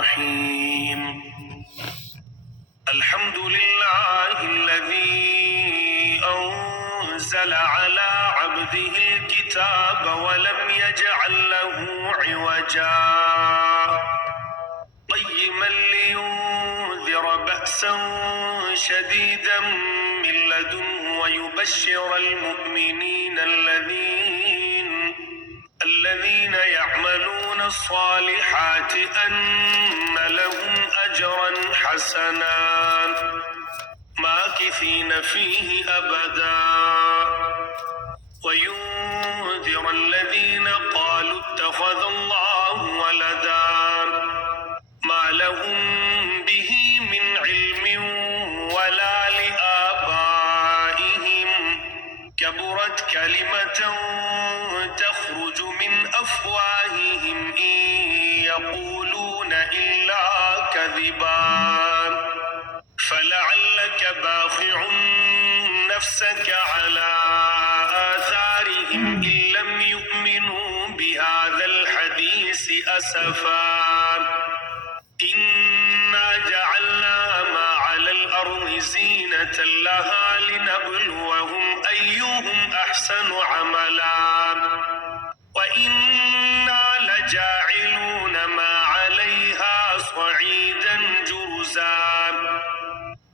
الرحيم. الحمد لله الذي أنزل على عبده الكتاب ولم يجعل له عوجا قيما لينذر بأسا شديدا من لدنه ويبشر المؤمنين الذين يعملون الصالحات أن لهم أجرا حسنا ماكثين فيه أبدا وينذر الذين قالوا اتخذ الله ولدا ما لهم به من علم ولا لآبائهم كبرت كلمة تخرج من أفواههم إن يقولون إلا كذبا فلعلك باخع نفسك على آثارهم إن لم يؤمنوا بهذا الحديث أسفا إنا جعلنا ما على الأرض زينة لها لنبلوهم أيهم أحسن عملا وإنا لجاعلون ما عليها صعيدا جرزا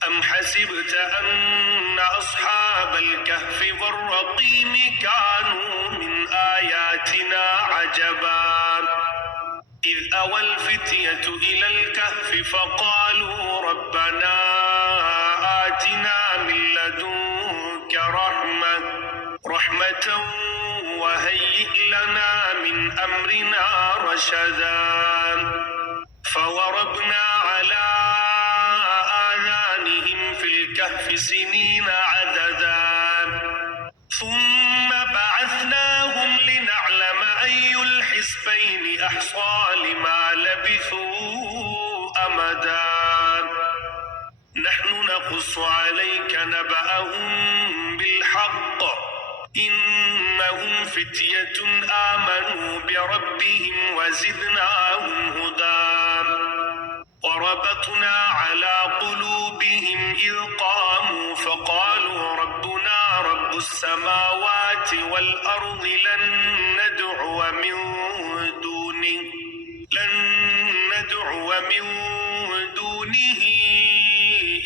أم حسبت أن أصحاب الكهف والرقيم كانوا من آياتنا عجبا إذ أوى الفتية إلى الكهف فقالوا ربنا آتنا من لدنك رحمة وهيئ لنا من أمرنا رشدا فوربنا على آذانهم في الكهف سنين عددا ثم بعثناهم لنعلم أي الحزبين أحصى لما لبثوا أمدا نحن نقص عليك نبأهم بالحق إنهم فتية آمنوا بربهم وزدناهم هدى وربطنا على قلوبهم إذ قاموا فقالوا ربنا رب السماوات والأرض لن ندعو من دونه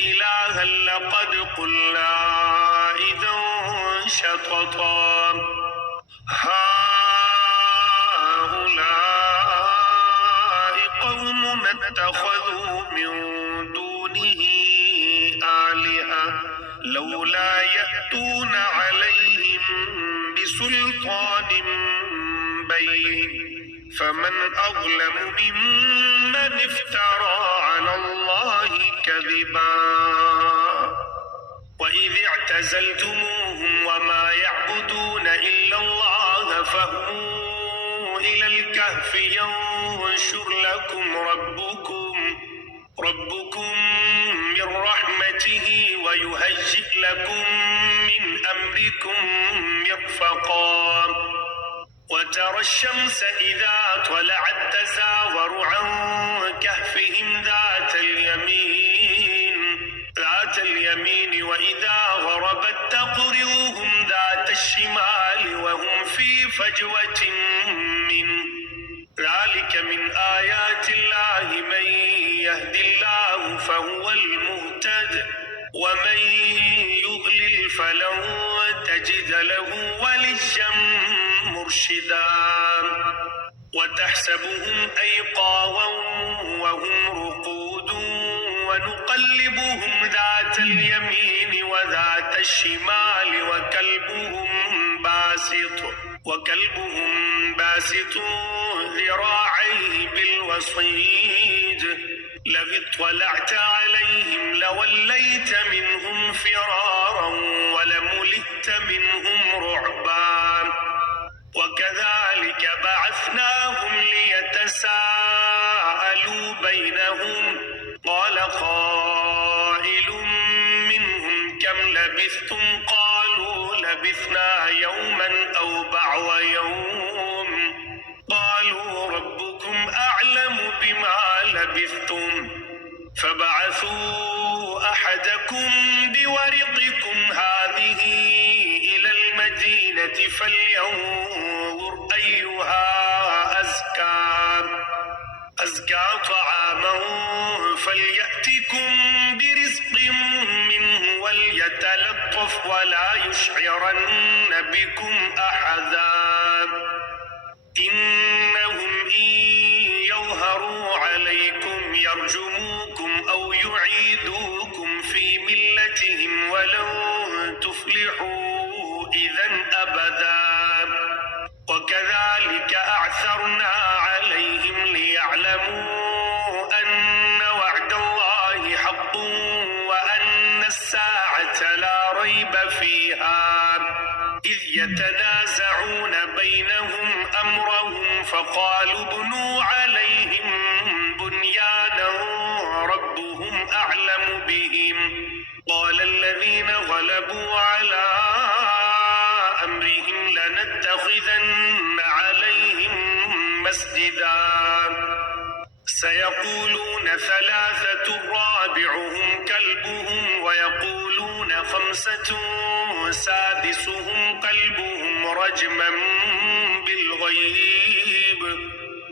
إلها لقد قلنا إذا شططا هؤلاء قوم اتخذوا من دونه آلهة لولا يأتون عليهم بسلطان بين فمن أظلم ممن افترى على الله كذبا وإذ اعتزلتموهم وما يعبدون إلا الله فاهووا إلى الكهف ينشر لكم ربكم من رحمته ويهيئ لكم من أمركم مرفقا وترى الشمس إذا طلعت تزاور عن كهفهم ذات اليمين وإذا غربت تقرضهم ذات الشمال وهم في فجوة منه ذلك من آيات الله من يهد الله فهو المهتد ومن يضلل فلن تجد له وليا مرشدا وتحسبهم أيقاظا وهم رقود ونقلبهم ذات اليمين وذات الشمال وكلبهم باسط ذراعيه بالوصيد لو اطلعت عليهم لوليت منهم فرارا ولملئت منهم رعبا وكذلك بعثناهم ليتساءلوا بينهم قال قائل منهم كم لبثتم قالوا لبثنا يوما أو بعض يوم قالوا ربكم أعلم بما لبثتم فبعثوا أحدكم بورقكم هذه إلى المدينة فلينظر أيها أزكى طعاما فليأتكم برزق منه وليتلطف ولا يشعرن بكم أحدا إنهم إن يظهروا عليكم يرجموكم أو يعيدوكم في ملتهم ولن تفلحوا إذا أبدا وكذلك أعثرنا عليهم ليعلموا أن وعد الله حق وأن الساعة لا ريب فيها إذ يتنازعون بينهم أمرهم فقالوا ابنوا عليهم بنيانا ربهم أعلم بهم قال الذين غلبوا على أمرهم لنتخذن عليهم مسجدا سيقولون ثلاثة رابعهم كلبهم ويقولون خمسة سادسهم كلبهم رجما بالغيب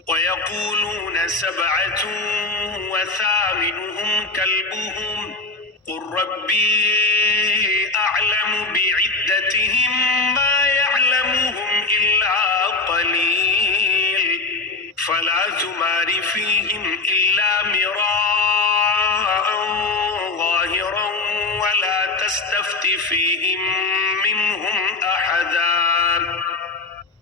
ويقولون سبعة وثامنهم كلبهم قل ربي أعلم بعدتهم ما يعلمهم إلا قليل فلا تمار فيهم إلا مراء ظاهرا ولا تستفت فيهم منهم أحدا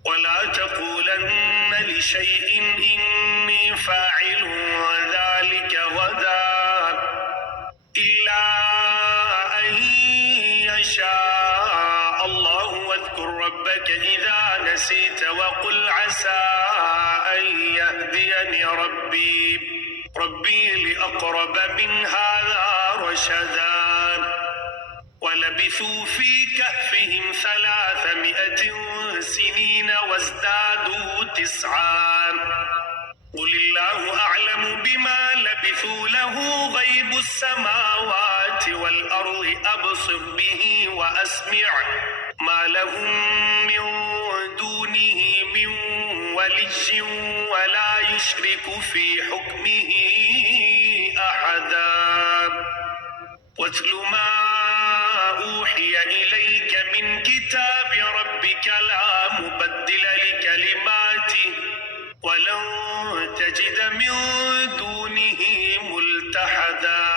ولا تقولن لشيء إني فاعل ذلك غدا إلا أن يشاء الله واذكر ربك إذا نسيت وقل عسى أن يهديني ربي لأقرب من هذا رشدا ولبثوا في كهفهم 300 سنين وازدادوا 9 قل الله أعلم بما لبثوا له غيب السماوات والأرض أبصر به وأسمع ما لهم من دونه من ولي ولا يشرك في حكمه أحدا واتل ما أوحي إليك من كتاب ربك لا مبدل لكلماته ولن تجد من دونه ملتحدا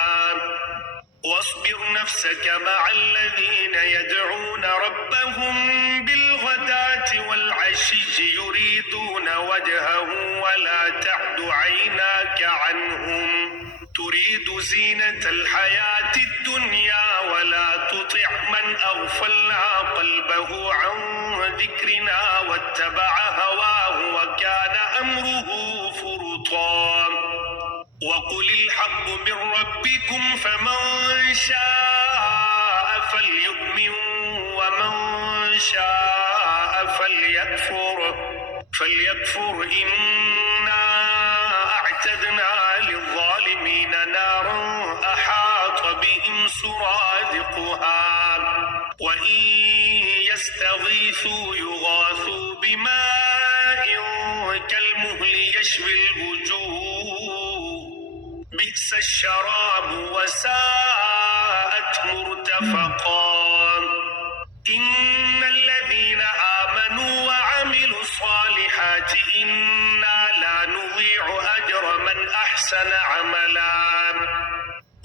واصبر نفسك مع الذين يدعون ربهم بالغداة والعشي يريدون وجهه ولا تعد عيناك عنهم تريد زينة الحياة الدنيا ولا تطع من أغفلنا قلبه عن ذكرنا واتبع هواه وكان أمره فرطا وقل الحق من ربكم فمن شاء فليؤمن ومن شاء فليكفر إنا أعتدنا للظالمين نارا أحاط بهم سرادقها وإن يستغيثوا يغاثوا بماء كالمهل يشوي الوجوه بئس الشراب وساءت مرتفقا إن الذين آمنوا وعملوا الصالحات إنا لا نضيع أجر من أحسن عملا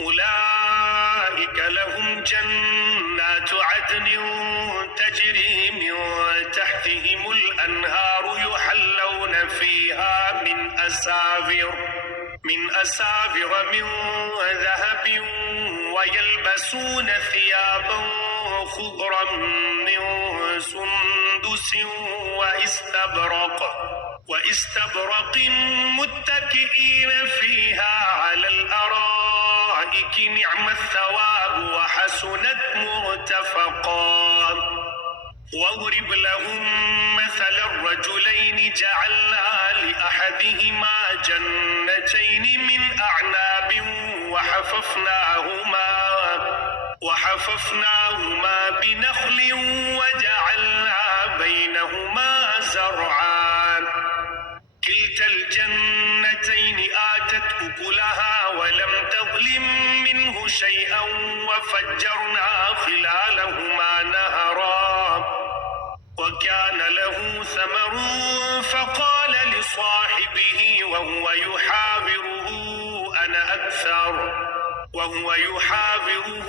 أولئك لهم جنات عدن تجري من تحتهم الأنهار يحلون فيها من أساور من ذهب ويلبسون ثيابا خضرا من سندس واستبرق متكئين فيها على الأرائك نعم الثواب وحسنت مرتفقا واضرب لهم مثل الرجلين جعلنا لأحدهما جنتين من أعناب وحففناهما بنخل وجعلنا بينهما زرعا كلتا الجنتين آتت أكلها ولم تظلم منه شيئا وفجرنا خلالهما نهرا وكان له ثمر فقال لصاحبه وهو يحاوره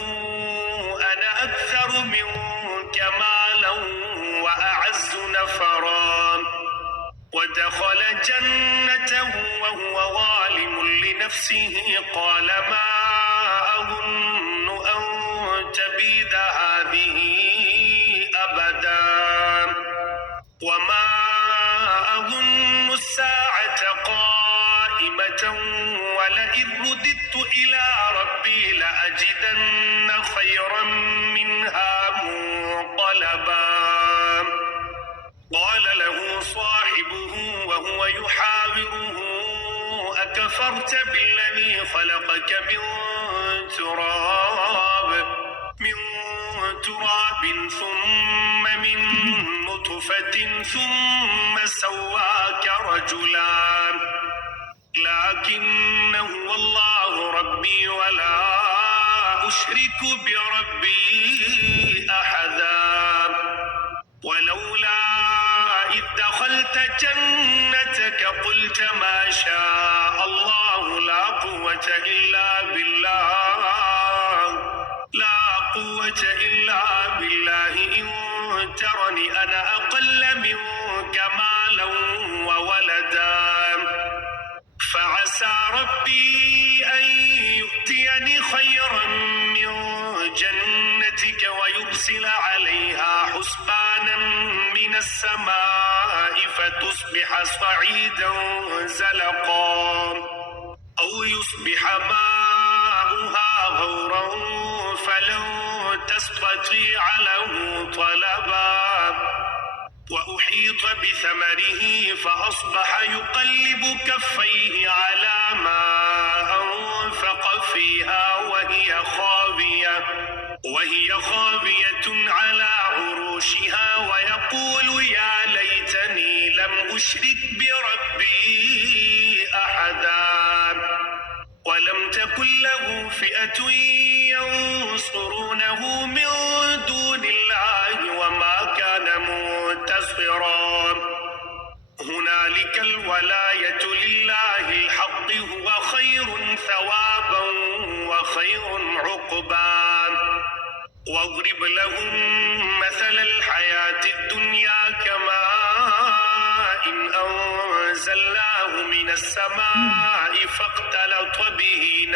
أنا أكثر منك مالا وأعز نفرا ودخل جنته وهو ظالم لنفسه قال ما أظن أن تبيد هذه أبدا وما أظن الساعة قائمة ولئن رددت إلى ربي لأجدن خيرا منها منقلبا قال له صاحبه وهو يحاوره أكفرت بالذي خلقك من تراب ثم من نطفة ثم سواك رجلا لكن هو الله ربي ولا أشرك بربي أحدا ولولا إذ دخلت جنتك قلت ما شاء الله لا قوة إلا بالله إن ترني أنا أقل منك مالا وولدا فعسى ربي أن يؤتيني خيرا من جنتك ويرسل عليها حسبانا من السماء فتصبح صعيدا زلقا أو يصبح ماؤها غورا فلن تستطيع له طلبا وأحيط بثمره فأصبح يقلب كفيه على ما أنفق فيها وهي خاوية على عروشها ويقول يا ليتني لم أشرك بربي أحدا ولم تكن له فئة ينصرونه من دون الله وما كان منتصرا هنالك الولاية لله الحق هو خير ثوابا وخير عقبا واضرب لهم مثل الحياة الدنيا كماء إن أنزلناه من السماء فاختلط به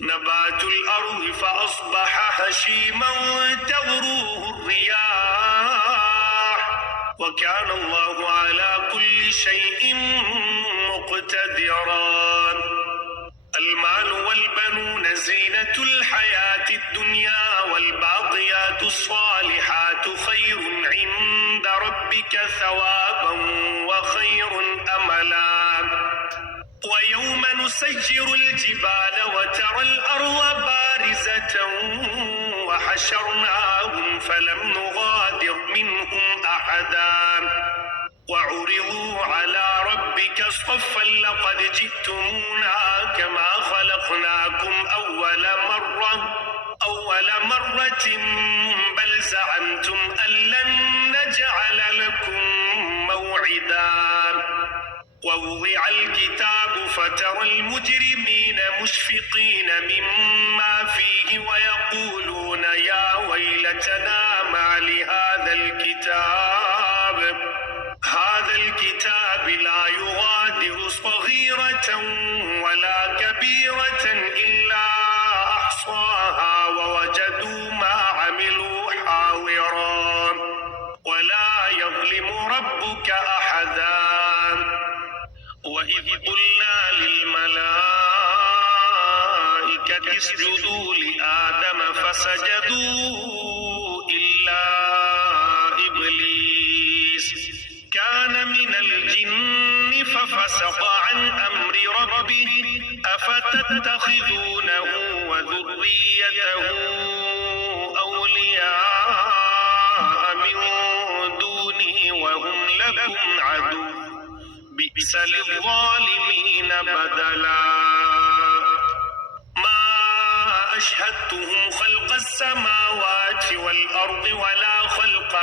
نبات الأرض فأصبح هشيما تذروه الرياح وكان الله على كل شيء مقتدرا المال والبنون زينة الحياة الدنيا والباقيات الصالحات خير عند ربك ثوابا وخير أملا ويوم نسير الجبال وترى الأرض بارزة وحشرناهم فلم نغادر منهم أحدا وعرضوا على ربك صفا لقد جئتمونا كما خلقناكم أول مرة بل زعمتم أن لن نجعل لكم موعدا ووضع الكتاب فترى المجرمين مشفقين مما فيه ويقولون يا ويلتنا ما لهذا الكتاب لا يغادر صغيرة ولا كبيرة إلا أحصاها ووجدوا ما عملوا حاضرا ولا يظلم ربك أحدا وإذ قلنا للملائكة اسجدوا لآدم فسجدوا إلا ففسق عن أمر ربه أفتتخذونه وذريته أولياء من دوني وهم لكم عدو بئس للظالمين بدلا ما أشهدتهم خلق السماوات والأرض ولا خلق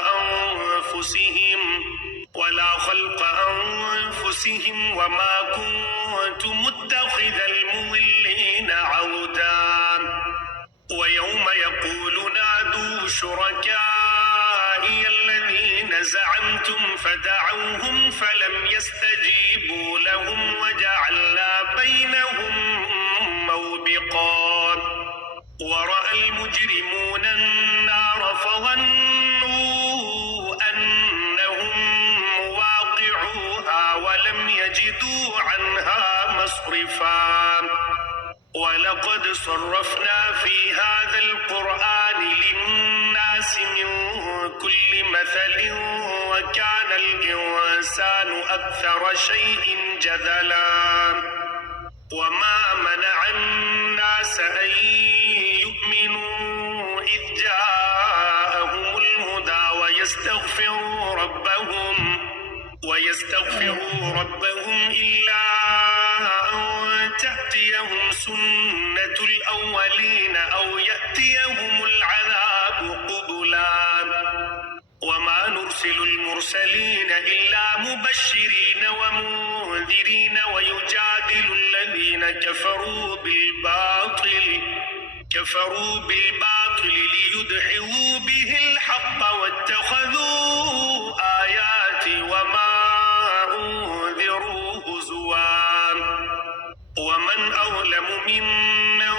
أنفسهم وما كنت متخذ المضلين عضدا ويوم يقول نادوا شركائي الذين زعمتم فدعوهم فلم يستجيبوا لهم وجعلنا بينهم موبقا ورأى المجرمون النار فظنوا أنهم مواقعوها ولم يجدوا عنها مصرفا ولقد صرفنا في هذا القرآن للناس من كل مثل وكان الإنسان أكثر شيء جدلا وما منع الناس أن يؤمنوا إذ جاءهم الهدى ويستغفروا ربهم إلا أن تأتيهم سنة الأولين أو يأتيهم العذاب قبلا وما نرسل المرسلين إلا مبشرين ومنذرين ويجادل الذين كفروا بالباطل ليدحضوا به الحق واتخذوا آياتي وما أنذروا هزوا ومن أظلم ممن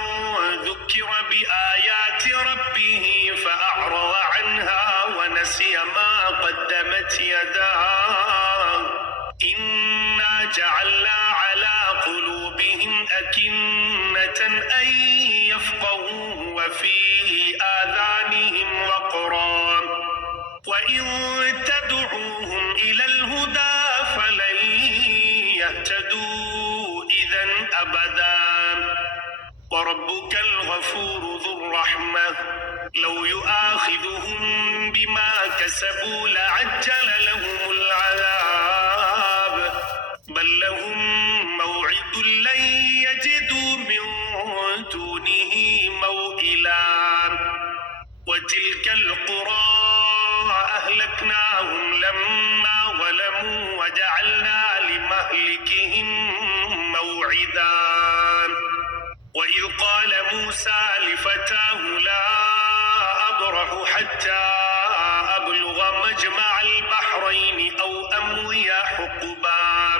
ذكر بآيات ربه فأعرض عنها ونسي ما قدمت يداه إنا جعلنا على قلوبهم أكنة أن يفقهوه وفي آذانهم وقرا وإن تدعوهم إلى الهدى فلن يهتدوا إذا أبدا وربك الغفور ذو الرحمة لو يؤاخذهم بما كسبوا لعجل لهم العذاب بل لهم موعد لن يجدوا من دونه موئلا وتلك القرى أهلكناهم لما ظلموا وجعلنا لمهلكهم موعدا وإذ قال موسى لفتاه لا أبرح حتى أبلغ مجمع البحرين أو أمضي حقبا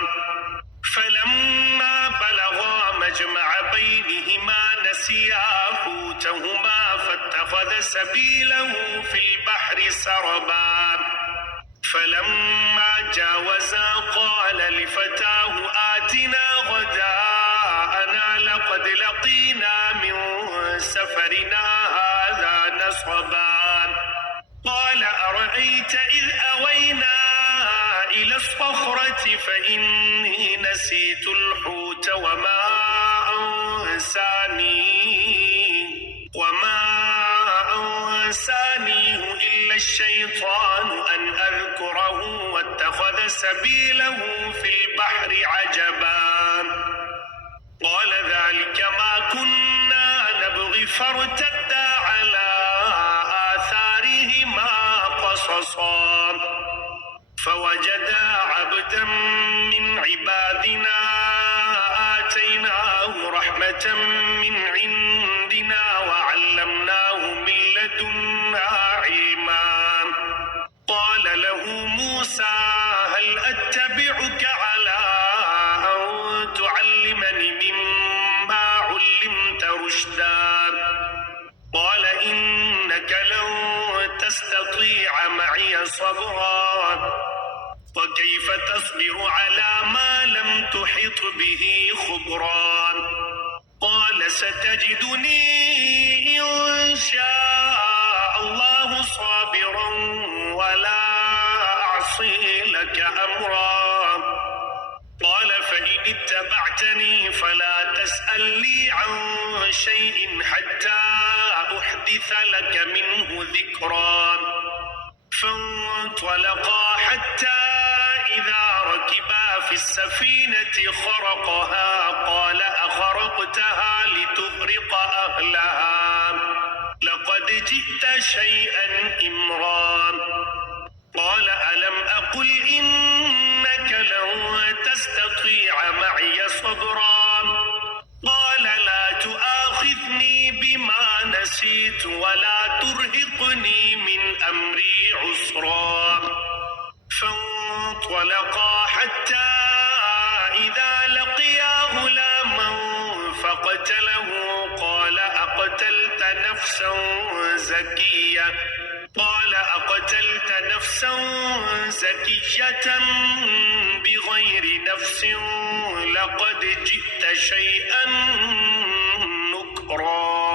فلما بلغا مجمع بينهما نسيا حوتهما فاتخذ سبيله في البحر سربا فلما جاوزا قال لفتاه آتنا غداءنا لقد لقينا من سفرنا هذا نصبا قال أرأيت إذ أوينا إلى الصخرة فإني نسيت الحوت وما أنسانيه إلا الشيطان أن أذكره واتخذ سبيله في البحر عجبا قال ذلك ما كنا نبغي فارتدا على آثارهما قصصا فوجدا عبدا من عبادنا آتيناه رحمة من عندنا وعلمناه من لدنا علما قال له موسى هل أتبعك على أن تعلمني مما علمت رشدا قال إنك لن تستطيع معي صبرا وكيف تصبر على ما لم تحط به خبرا قال ستجدني إن شاء الله صابرا ولا أعصي لك أمرا قال تسألني عن شيء حتى أحدث لك منه ذكرا فانطلقا حتى إذا ركبا في السفينة خرقها قال أخرقتها لتغرق أهلها لقد جئت شيئا إمرا قال ألم أقل إنك لن تستطيع معي صبرا قال لا تؤاخذني بما نسيت ولا ترهقني من أمري عسرا فانطلقا حتى إذا لقيا غلاما فقتله قال أقتلت نفسا زكية بغير نفس لقد جئت شيئا نكرا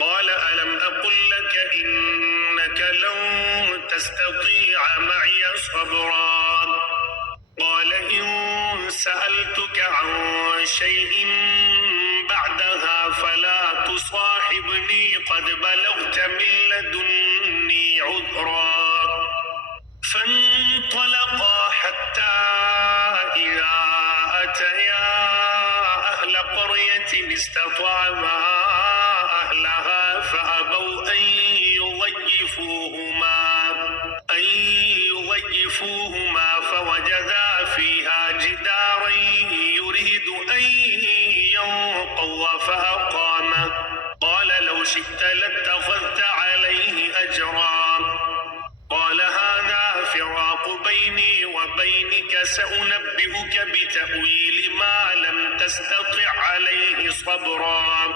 قال ألم أقل لك إنك لن تستطيع معي صبرا قال إن سألتك عن شيء بعدها فلا تصاحبني قد بلغت من لدني عذرا فانطلقا حتى إذا أتيا أهل قرية استطعما أهلها فأبوا أن يضيفوهما فوجدا فيها جدارا يريد أن ينقض فأقامه قال لو شئت لاتخذت عليه أجرا قال هذا فراق بيني وبينك سأنبئك بتأويل ما لم تستطع عليه صبرا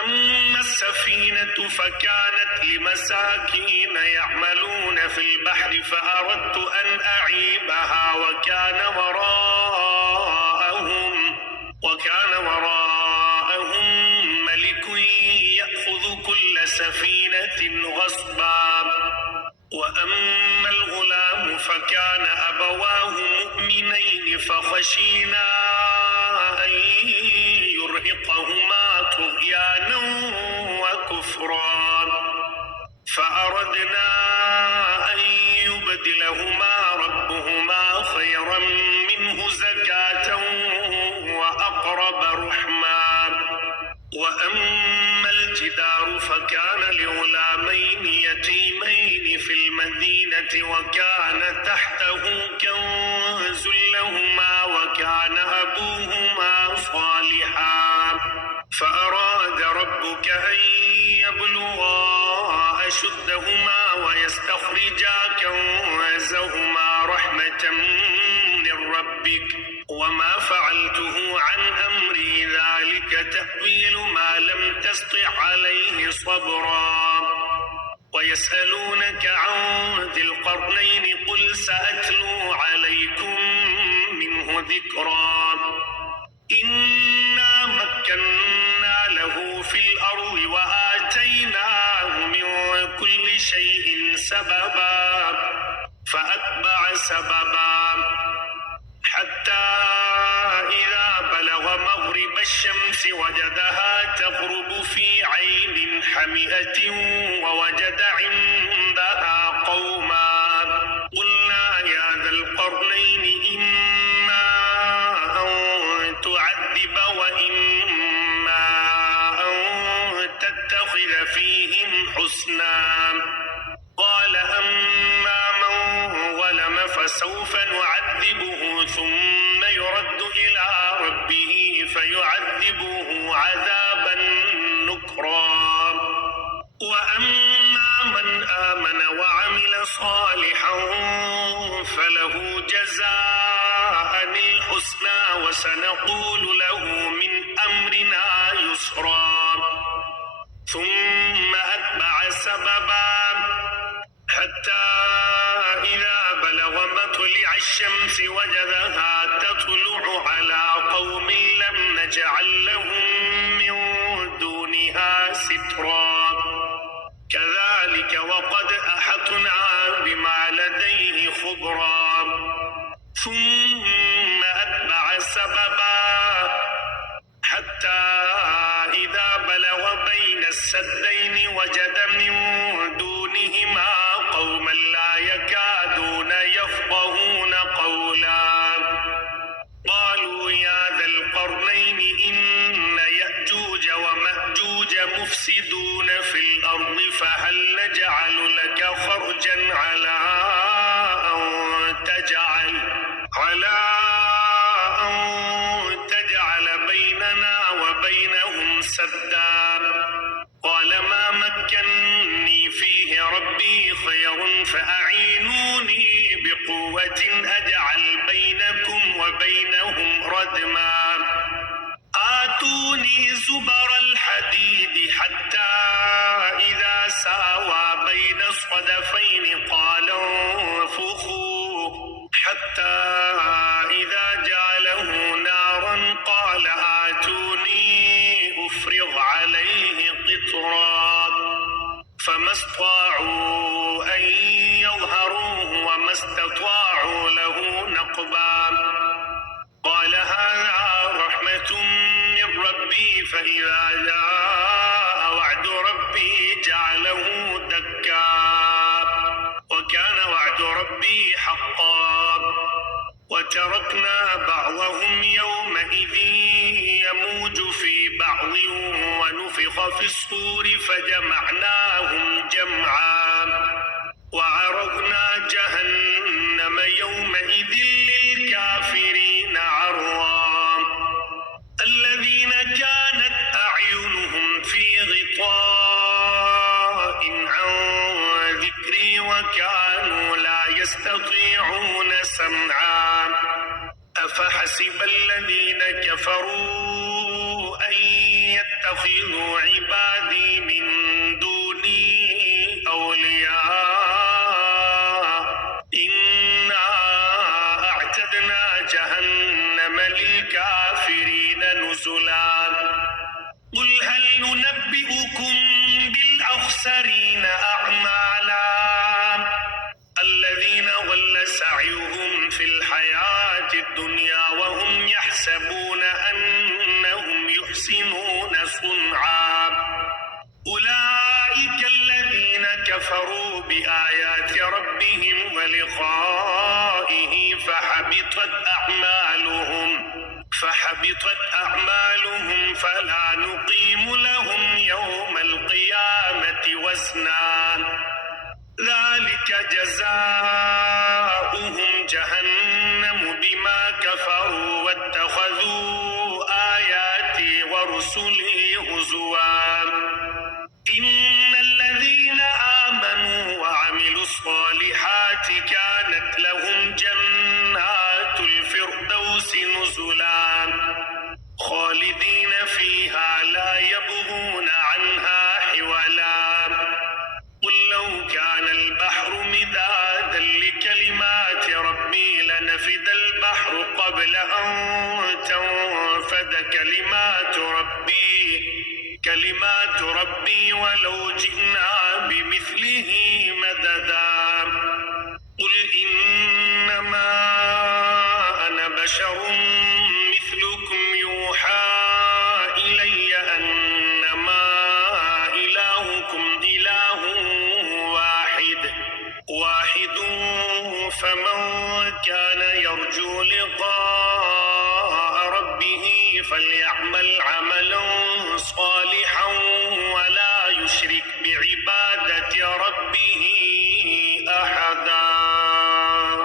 أما السفينة فكانت لمساكين يعملون في البحر فأردت أن أعيبها وكان وراءهم ملك يأخذ كل سفينة غصبا وأما الغلام فكان أبواه مؤمنين فخشينا أن يرهقهما طغيانا وكفرا فأردنا أن يبدلهما ربهما خيرا منه زكاة وأقرب رحما وأما الجدار فكان لغلامين يتيمين في المدينة وكان تحته كنز لهما وكان أبوهما صالحا فأراد ربك أن يبلغا أشدهما ويستخرجا كنزهما رحمة من ربك وما فعلته عن أمري ذلك تأويل ما لم تسطع عليه صبرا ويسألونك عن ذي القرنين قل سأتلو عليكم منه ذكرا إنا مكنا له في الأرض وآتيناه من كل شيء سببا فأتبع سببا حتى إذا بلغ مغرب الشمس وجدها تغرب في عين حمئة ووجد عندها قوما قلنا يا ذا القرنين إما أن تعذب وإما أن تتخذ فيهم حسنا قال أما من ظلم فسوف نعذبه ثم يرد إلى ربه فيعذبه عذابا نكرا وأما من آمن وعمل صالحا فله جزاء الحسنى وسنقول له من أمرنا يسرا ثم أتبع سببا حتى إذا بلغ مطلع الشمس وجدها تطلع على قوم لم نجعل لهم من دونها سترا كذلك وقد أحطنا بما لديه خبرا ثم أتبع سببا السدين وجد من دونهما قوما لا يكادون يفقهون قولا قالوا يا ذا القرنين إن يأجوج ومأجوج مفسدون في الأرض فهل نجعل لك خرجا على أن تجعل بيننا وبينهم سدا قال ما مكني فيه ربي خير فأعينوني بقوة أجعل بينكم وبينهم ردما آتوني زبر الحديد حتى إذا ساوى بين الصدفين قال انفخوا حتى إذا جعله نارا قال آتوني أفرغ عليه قطرا فما استطاعوا أن يظهروه وما استطاعوا له نقبا قال هذا رحمة من ربي فإذا جاء وعد ربي جعله دكا وكان وعد ربي حقا وتركنا بعضهم يومئذ يموج في بعض ونفخ في الصور فجمعناهم جمعا وعرضنا جهنم يومئذ للكافرين عرضا الذين كانت أعينهم في غطاء عن ذكري وكانوا لا يستطيعون سمعا أفحسب الذين كفروا أن يتخذوا عبادي من دوني أولياء إنا أعتدنا جهنم للكافرين نزلا قل هل ننبئكم بالأخسرين أعمالا الذين ضل سعيهم في الحياة الدنيا وهم يحسبون أنهم يحسنون صنعا أولئك الذين كفروا بآيات ربهم ولقائه فحبطت أعمالهم فلا نقيم لهم يوم القيامة وزنا ذلك جزاؤهم جهنم بما كفروا واتخذوا آياتي ورسلي هزوا إن الذين آمنوا وعملوا الصالحات كانت لهم جنات الفردوس نزلا خالدين فيها لا يبغون عنها حولا قل لو كان البحر مدادا لكلمات ربي لنفد البحر قبل أن تنفد كلمات ربي ولو جئنا بمثله مددا قل إنما أنا بشر مثلكم يوحى إلي أنما إلهكم إله واحد فمن كان يرجو لقاء ربه فليعمل عملا صالحا ولا يشرك بعبادة ربه